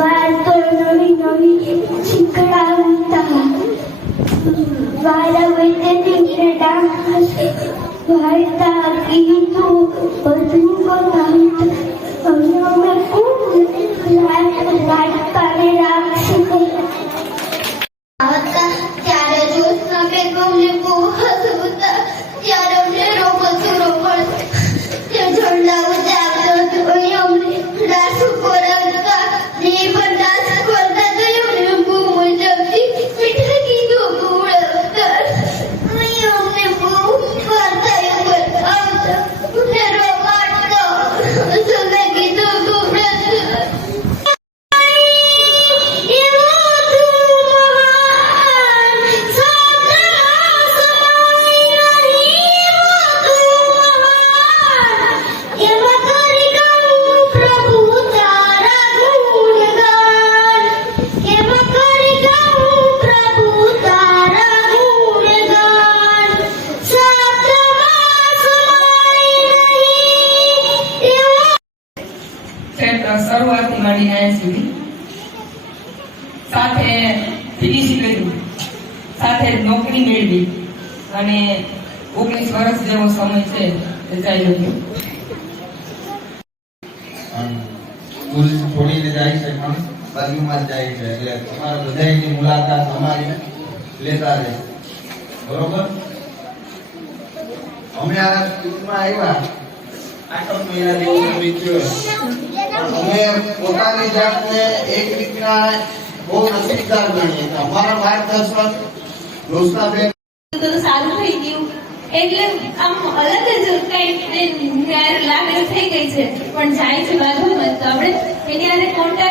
Why are we getting the dark? Why are we getting? સુધી. સાથે PTC કર્યું સાથે નોકરી મેળવી. અને ઓગણીસ વર્ષ જેવો સમય છે એ ચાલ્યો ગયો છોડીને જાય છે, પણ બાજુમાં જાય છે. એટલે તમારા બધાની મુલાકાત અમારી લેતા રહે. બરોબર? આ સ્કૂલમાં આવ્યા. આઠમ મહિના જેવું પણ અમે પોતાની જાતને એક રીતના બહુ નસીબદાર ગણીએ. અમારા માર્ગદર્શક રોશનાબેન તો સારું થઈ ગયું. એટલે આમ અલગ જ કઈ લાગણી થઈ ગઈ છે. પણ જાય છે બાજુમાં તો આપણે એની તો રહેવાનું